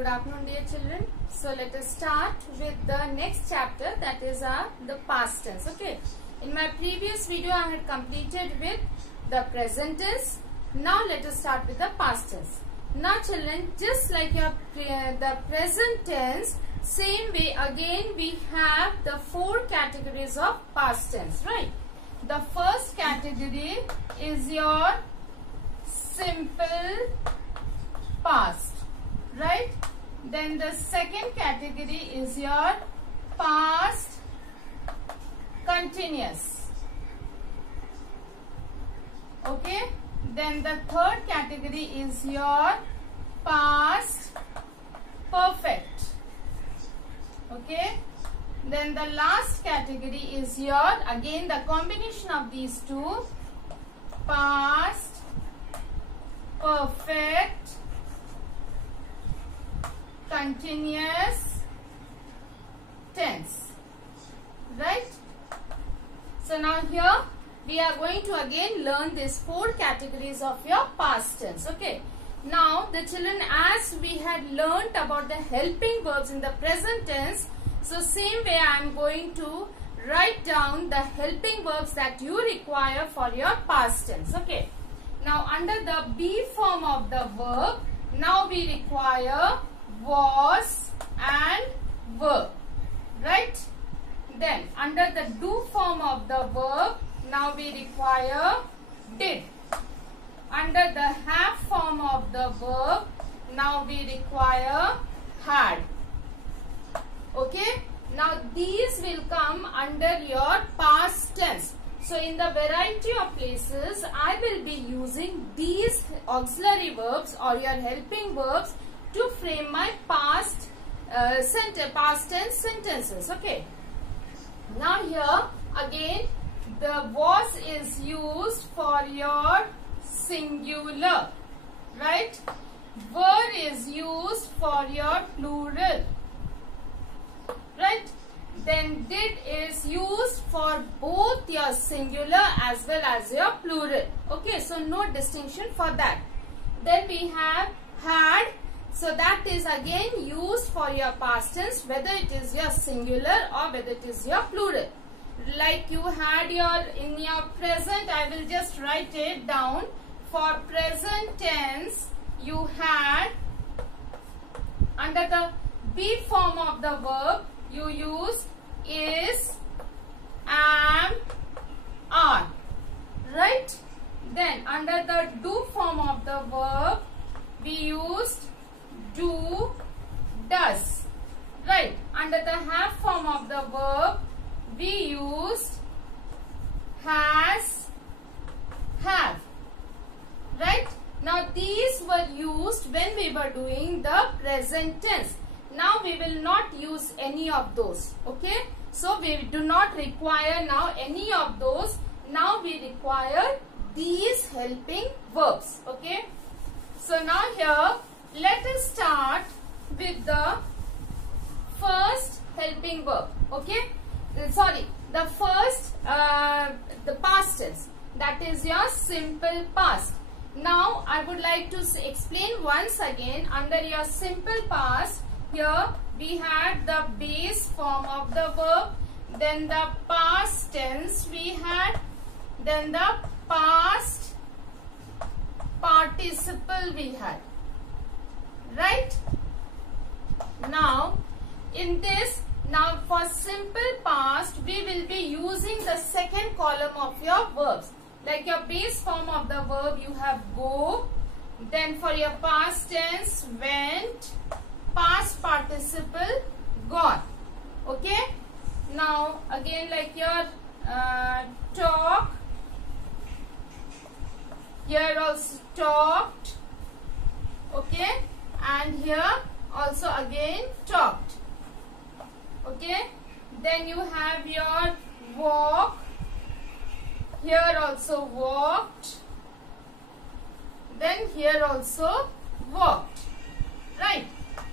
Good afternoon, dear children. So let us start with the next chapter, that is the past tense. Okay. In my previous video I had completed with the present tense. Now let us start with the past tense. Now children, just like the present tense, same way again we have the four categories of past tense, right? The first category is your simple past, right? Then the second category is your past continuous. Okay. Then the third category is your past perfect. Okay. Then the last category is your, again the combination of these two, past perfect continuous tense, right? So now here we are going to again learn these four categories of your past tense. Okay. Now the children, as we had learnt about the helping verbs in the present tense, so same way I am going to write down the helping verbs that you require for your past tense. Okay. Now under the be form of the verb, now we require was and were, right? Then under the do form of the verb, now we require did. Under the have form of the verb, now we require had. Okay. Now these will come under your past tense. So in the variety of places, I will be using these auxiliary verbs or your helping verbs to frame my past tense sentences. Okay. Now here again the was is used for your singular, right? Were is used for your plural, right? Then did is used for both your singular as well as your plural. Okay, so no distinction for that. Then we have had. So that is again used for your past tense, whether it is your singular or whether it is your plural. Like you had in your present, I will just write it down. For present tense, you had, under the be form of the verb, you use is, am, are, right? Then under the do form of the verb, we used do, does, right? Under the have form of the verb, we used has, have, right? Now these were used when we were doing the present tense. Now we will not use any of those. Okay. So we do not require now any of those. Now we require these helping verbs. Okay. So now here let us start with the first helping verb. Okay. Sorry. The first the past tense, that is your simple past. Now I would like to explain once again. Under your simple past, here we had the base form of the verb, then the past tense we had, then the past participle we had, right? Now in this, now for simple past we will be using the second column of your verbs. Like your base form of the verb, you have go. Then for your past tense, went. Past participle, gone. Okay. Now again like your talk. Here also talked. Okay. And here also again talked. Okay. Then you have your walk. Here also walked. Then here also walked. Right.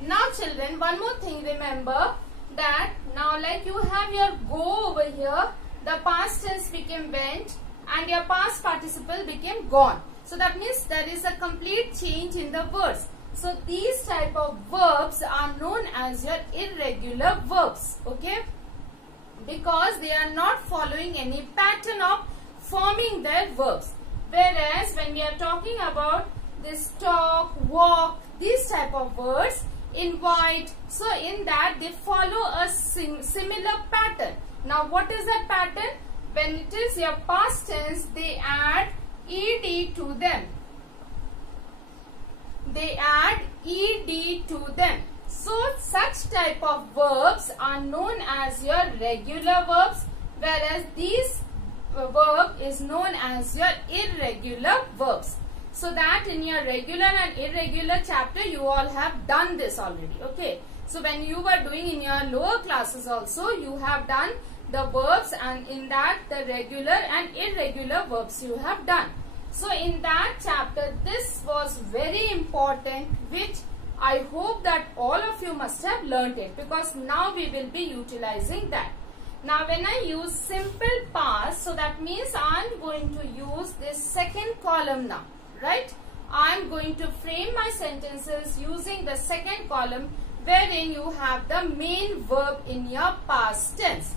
Now children, one more thing, remember that now like you have your go over here, the past tense became went and your past participle became gone. So that means there is a complete change in the words. So these type of verbs are known as your irregular verbs, okay? Because they are not following any pattern of forming their verbs. Whereas when we are talking about this talk, walk, these type of words, invite, so in that they follow a similar pattern. Now what is that pattern? When it is your past tense, they add ed to them. They add ed to them. So such type of verbs are known as your regular verbs, whereas these verb is known as your irregular verbs. So that in your regular and irregular chapter you all have done this already, okay? So when you were doing in your lower classes also, you have done the verbs, and in that the regular and irregular verbs you have done. So in that chapter this was very important, which I hope that all of you must have learnt it, because now we will be utilizing that. Now when I use simple past, so that means I am going to use this second column now, right? I am going to frame my sentences using the second column, wherein you have the main verb in your past tense.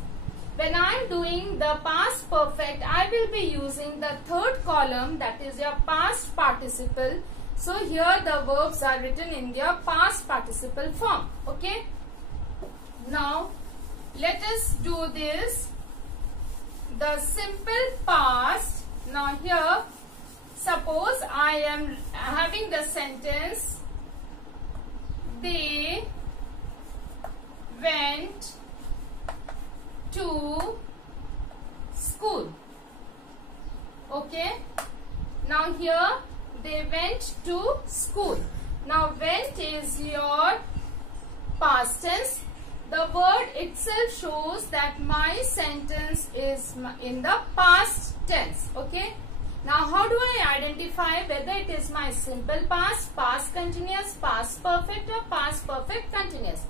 When I am doing the past perfect, I will be using the third column, that is your past participle. So here the verbs are written in their past participle form, okay? Now let us do this, the simple past. Now here, suppose I am having the sentence, they went to school, okay? Now here, they went to school. Now went is your past tense. The word itself shows that my sentence is in the past tense, okay? Now how do I identify whether it is my simple past, past continuous, past perfect or past perfect continuous?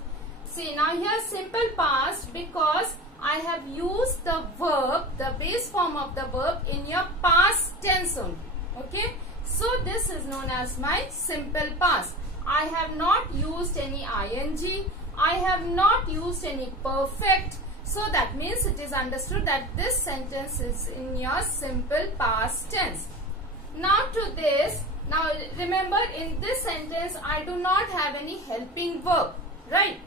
See, now here simple past, because I have used the verb, the base form of the verb in your past tense only, okay? So this is known as my simple past. I have not used any ing, I have not used any perfect. So that means it is understood that this sentence is in your simple past tense. Now to this, now remember in this sentence I do not have any helping verb, right?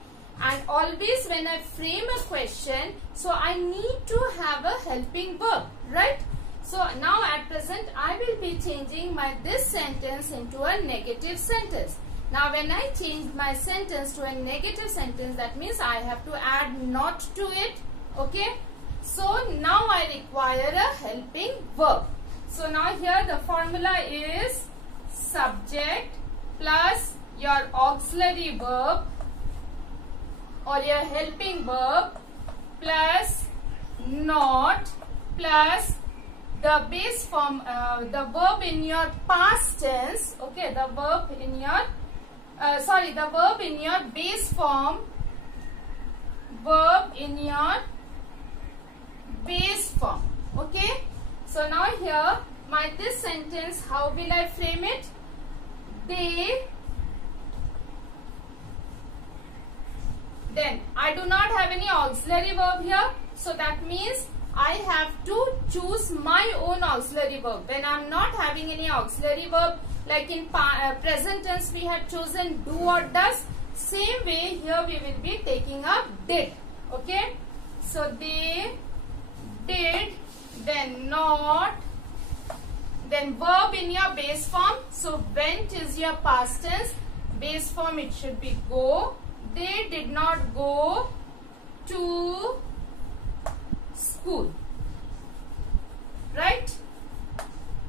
And always when I frame a question, so I need to have a helping verb, right? So now at present I will be changing this sentence into a negative sentence. Now when I change my sentence to a negative sentence, that means I have to add not to it, okay? So now I require a helping verb. So now here the formula is subject plus your auxiliary verb or your helping verb plus not plus the base form, the verb in your past tense, okay, the verb in your the verb in your base form, verb in your base form, okay? So now here this sentence, how will I frame it? They, then I do not have any auxiliary verb here, so that means I have to choose my own auxiliary verb. When I am not having any auxiliary verb, like in present tense we had chosen do or does, same way here we will be taking a did, okay? So they did, then not, then verb in your base form. So went is your past tense, base form it should be go. They did not go to school, right?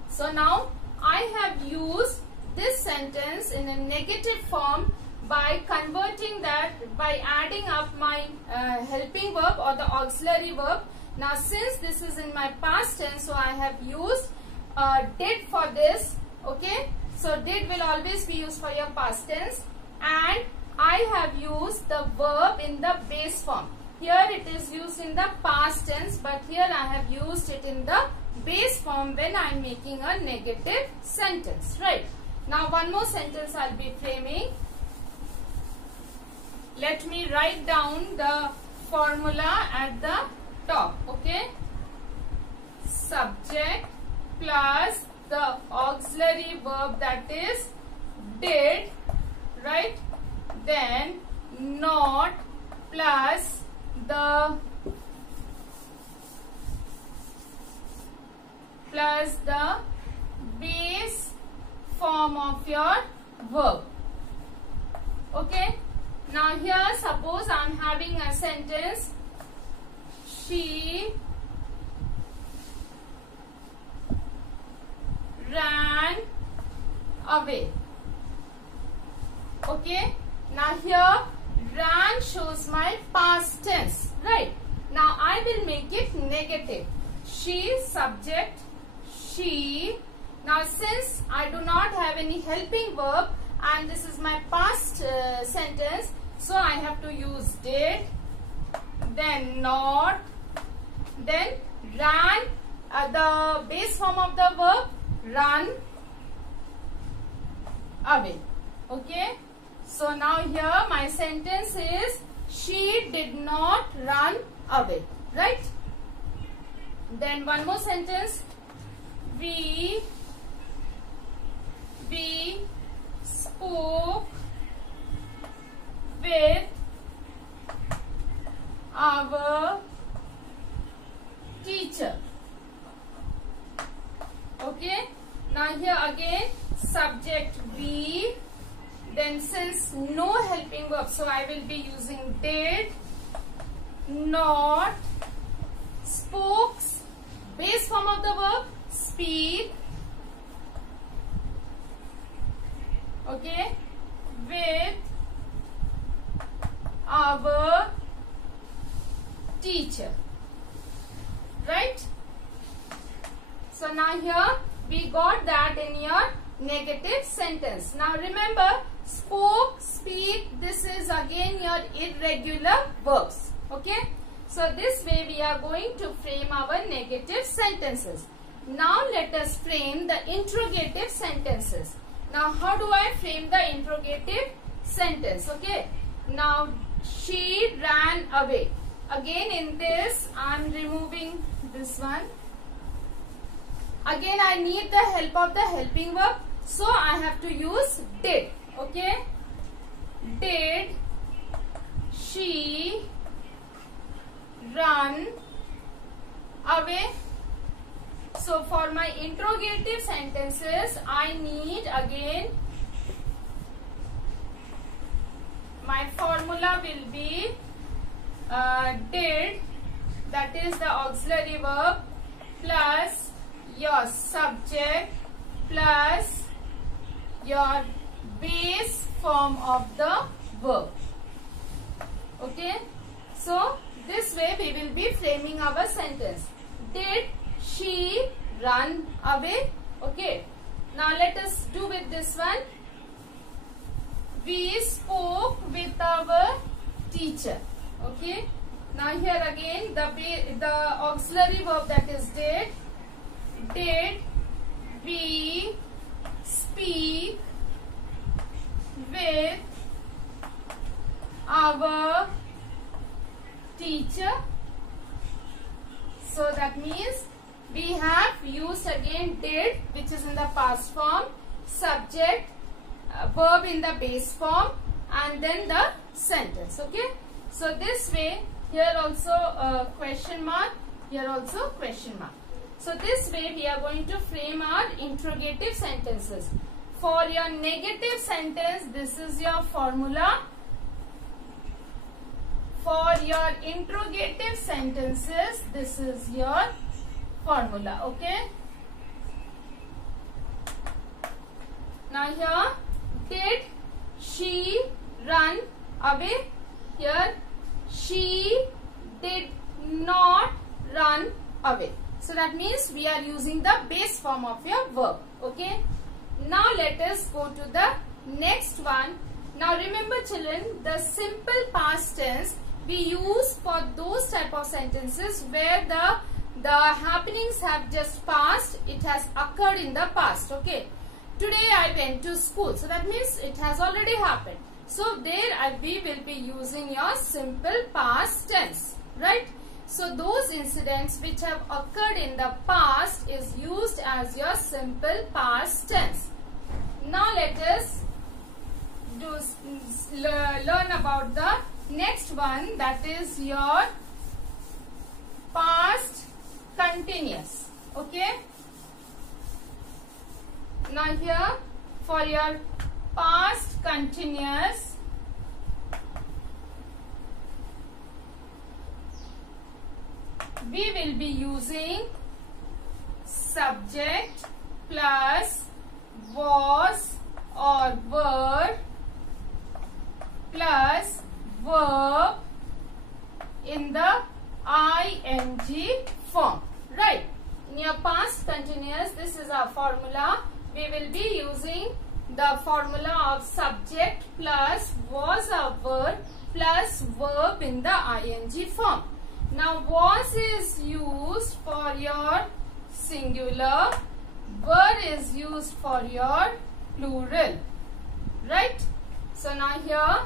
So now I have used this sentence in a negative form by converting that, by adding up my helping verb or the auxiliary verb. Now since this is in my past tense, so I have used did for this, okay? So did will always be used for your past tense, and I have used the verb in the base form. Here it is used in the past tense, but here I have used it in the base form when I am making a negative sentence, right? Now one more sentence I'll be framing. Let me write down the formula at the top. Okay. Subject plus the auxiliary verb, that is did, right? Then not plus the base form of your verb. Okay. Now here suppose I am having a sentence, she ran away. Okay. Now here ran shows my past tense, right? Now I will make it negative. She, subject, she. Now since I do not have any helping verb and this is my past sentence, so I have to use did, then not, then ran, the base form of the verb, run away. Okay. So now here my sentence is, she did not run away, right? Then one more sentence, we spoke with our teacher. Okay. Now here again subject we, then since no helping verb, so I will be using did, not, spoke, base form of the verb, speak. Okay. With our teacher, right? So now here we got that in your negative sentence. Now remember, spoke, speak, this is again your irregular verbs. Okay. So this way we are going to frame our negative sentences. Now let us frame the interrogative sentences. Now how do I frame the interrogative sentence? Okay. Now she ran away. Again in this I am removing this one. Again I need the help of the helping verb. So I have to use did. Okay. Did she run away? So for my interrogative sentences I need again my formula will be did, that is the auxiliary verb, plus your subject plus your base form of the verb. Okay. So this way we will be framing our sentence. Did she run away? Okay. Now let us do with this one. We spoke with our teacher. Okay. Now here again the auxiliary verb, that is did. Did we speak with our teacher? So that means we have used again did, which is in the past form, subject, verb in the base form, and then the sentence. Okay. So this way, here also question mark, here also question mark. So this way we are going to frame our interrogative sentences. For your negative sentence, this is your formula. For your interrogative sentences, this is your formula. Okay. Now here, did she run away? Here, she did not run away. So that means we are using the base form of your verb. Okay. Now let us go to the next one. Now remember children, the simple past tense we use for those type of sentences where the happenings have just passed, it has occurred in the past. Okay. today I went to school. So that means it has already happened. So there we will be using your simple past tense, right? So those incidents which have occurred in the past is used as your simple past tense. Now let us learn about the next one, that is your past continuous. Okay. Now here for your past continuous, we will be using subject plus was or were plus verb in the ing form, right? In your past continuous, this is our formula. We will be using the formula of subject plus was or were plus verb in the ing form. Now was is used for your singular, were is used for your plural, right? So now here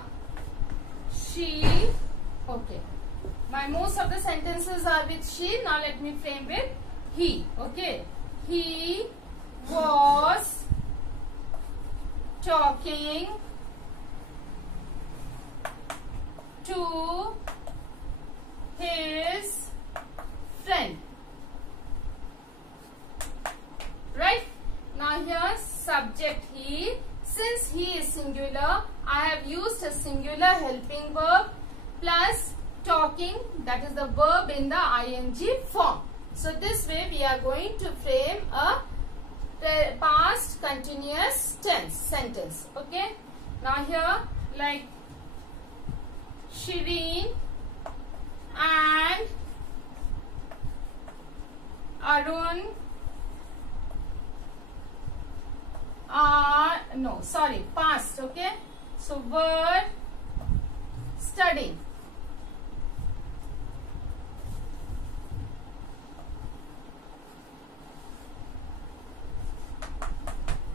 she, okay, most of the sentences are with she. Now let me frame with he. Okay, he was talking to his friend, right? Now here subject he. Since he is singular, I have used a singular helping verb plus talking, that is the verb in the ing form. So this way we are going to frame a past continuous tense sentence. Okay. Now here like Shireen and Arun are, no, sorry, past. Okay. So were studying.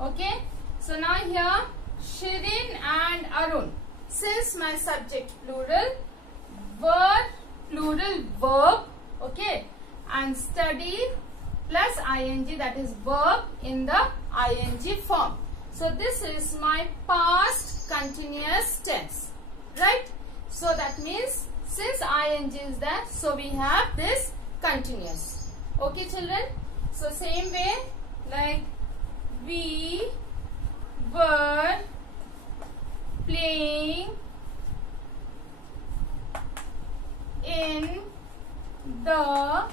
Okay. So now here Shireen and Arun. Since my subject plural, were plural verb, okay, and study plus ing, that is verb in the ing form. So this is my past continuous tense, right? So that means since ing is there, so we have this continuous. Okay children. So same way like we were playing in the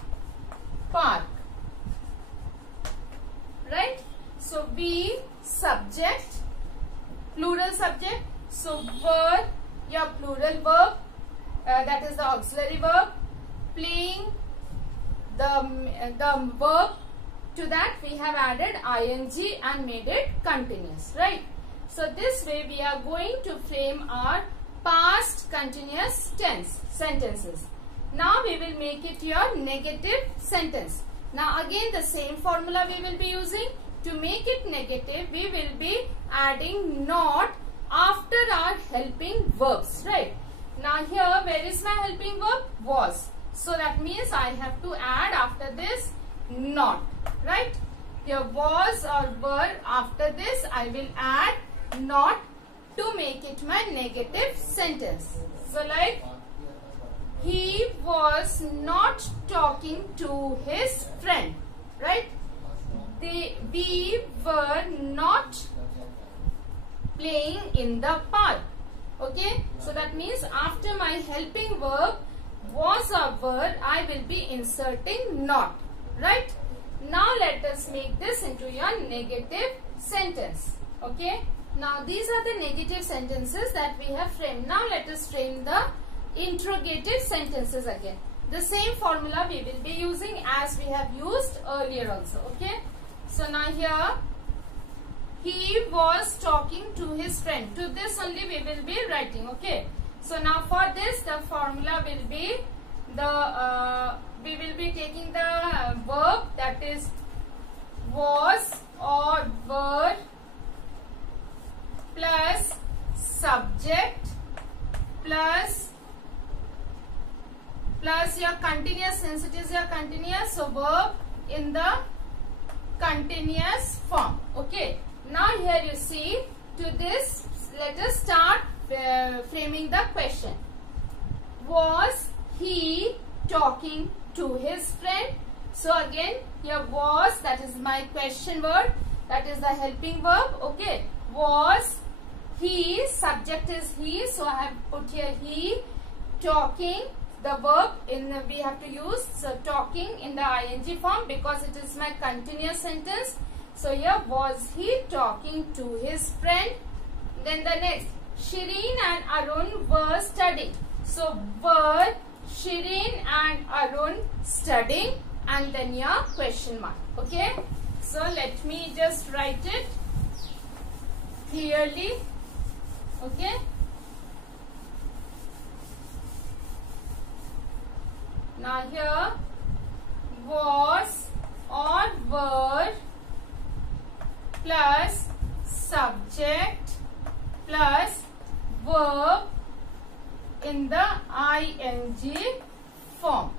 park, right? So we subject, plural subject, so were your plural verb, that is the auxiliary verb, playing the verb, to that we have added ing and made it continuous, right? So this way we are going to frame our past continuous tense sentences. Now we will make it your negative sentence. Now again the same formula we will be using. To make it negative, we will be adding not after our helping verbs, right? Now here where is my helping verb? Was. So that means I have to add after this not, right? Here was or were, after this I will add not to make it my negative sentence. So like he was not talking to his friend, right? We were not playing in the park. Okay, so that means after my helping verb was or were, I will be inserting not, right? Now let us make this into your negative sentence. Okay, now these are the negative sentences that we have framed. Now let us frame the interrogative sentences again. The same formula we will be using as we have used earlier also. Okay, so now here he was talking to his friend. To this only we will be writing. Okay, so now for this the formula will be the we will be taking the verb, that is was or were plus subject plus your continuous, since it is your continuous, so verb in the continuous form. Okay. Now here you see, to this let us start framing the question. Was he talking to his friend? So again here was, that is my question word, that is the helping verb. Okay. Was he, subject is he, so I have put here he, talking, the verb in we have to use talking in the ing form because it is my continuous sentence. So here was he talking to his friend. Then the next, Shireen and Arun were studying. So were Shireen and Arun studying, and then your question mark. Okay. So let me just write it clearly. Okay. Now here was or were plus subject plus verb in the ing form,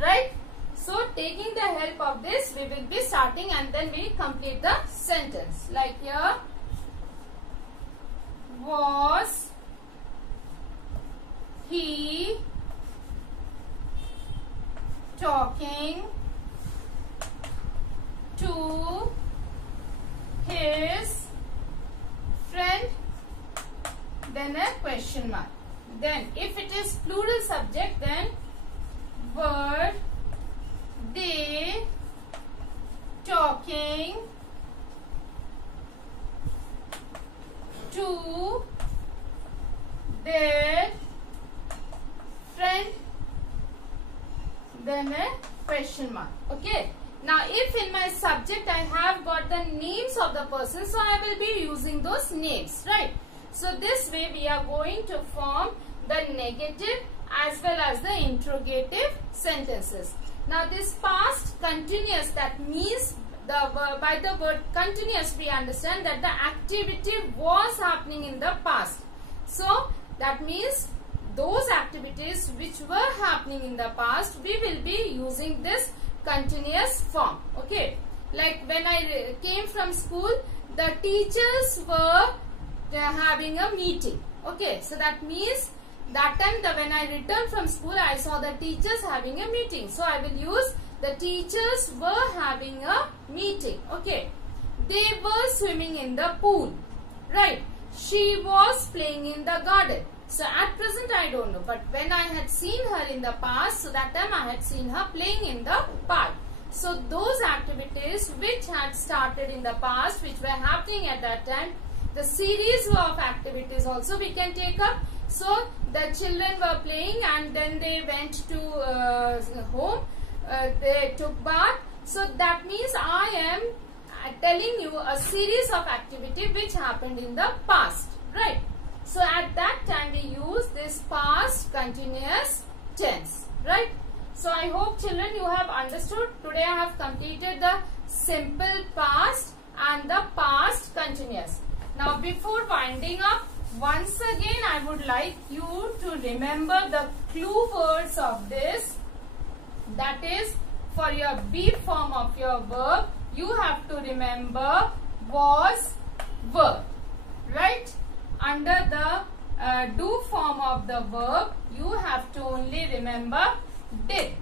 right? So taking the help of this, we will be starting and then we complete the sentence. Like here, was he talking to his friend? Then a question mark. Then if it is plural subject, then were they talking to their friend? Then a question mark. Okay. Now if in my subject I have got the names of the person, so I will be using those names, right? So this way we are going to form the negative as well as the interrogative sentences. Now this past continuous, that means by the word continuous we understand that the activity was happening in the past. So that means those activities which were happening in the past, we will be using this continuous form. Okay. Like when I came from school, the teachers were having a meeting. Okay. So that means that time when I returned from school, I saw the teachers having a meeting. So I will use the teachers were having a meeting. Okay. They were swimming in the pool. Right. She was playing in the garden. So at present I don't know, but when I had seen her in the past, so that time I had seen her playing in the park. So those activities which had started in the past, which were happening at that time, the series of activities also we can take up. So the children were playing and then they went to home, they took bath. So that means I am telling you a series of activity which happened in the past, right? So at that time we use this past continuous tense, right? So I hope children you have understood. Today I have completed the simple past and the past continuous. Now before winding up, once again I would like you to remember the clue words of this. That is, for your be form of your verb, you have to remember was, were, right? Under the do form of the verb, you have to only remember did.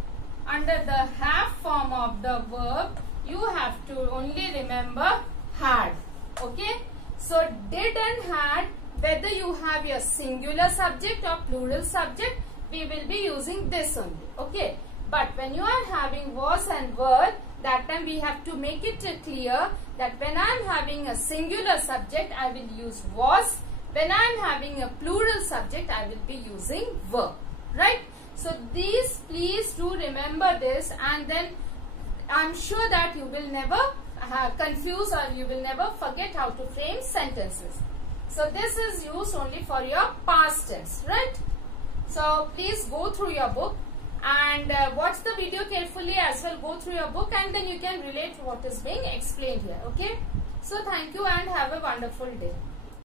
Under the have form of the verb, you have to only remember had. Okay. So did and had, whether you have your singular subject or plural subject, we will be using this only. Okay. But when you are having was and were, that time we have to make it clear that when I am having a singular subject, I will use was. When I am having a plural subject, I will be using were. Right? So these, please do remember this, and then I am sure that you will never confuse or you will never forget how to frame sentences. So this is used only for your past tense. Right? So please go through your book and watch the video carefully as well. Go through your book and then you can relate what is being explained here. Okay? So thank you and have a wonderful day.